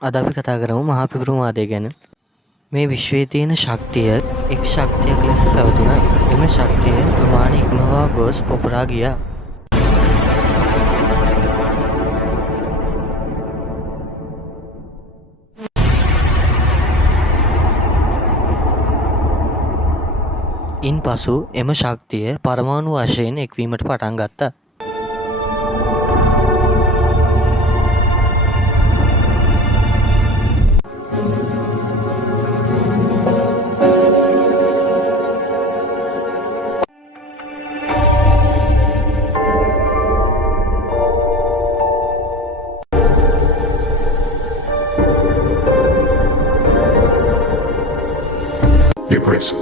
අද අපි කතා කරමු මහා පිපිරුම්වාදය ගැන. මේ විශ්වයේ තියෙන ශක්තිය එක් ශක්තියක් ලෙස පැවතුණා. එම ශක්තිය ප්‍රමාණය ඉක්මවා ගොස් පුපුරා ගියා. ඉන්පසු එම ශක්තිය පරමාණු වශයෙන් එක්වීමට පටන් ගත්තා. Eucharist.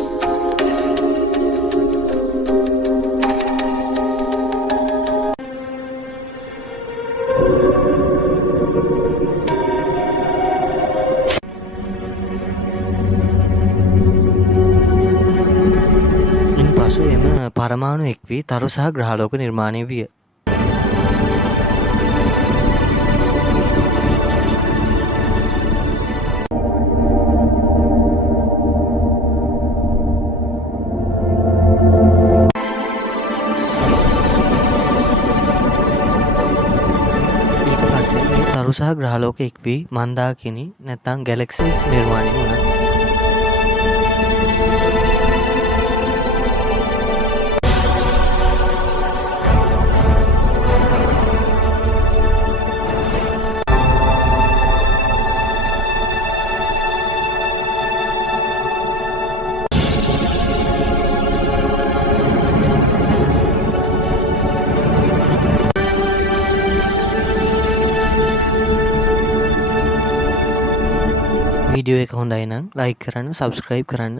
ඉන්පසු එම පරමාණු එක්වී තරු සහ ග්‍රහලෝක නිර්මාණය විය. ඊට පස්සේ මේ තරු සහ ග්‍රහලෝක එක්වී මන්දාකිනි නැත්නම් ගැලැක්සිස් නිර්මාණය වුණා. වීඩියෝ එක හොඳයි නම් ලයික් කරන්න, සබ්ස්ක්‍රයිබ් කරන්න.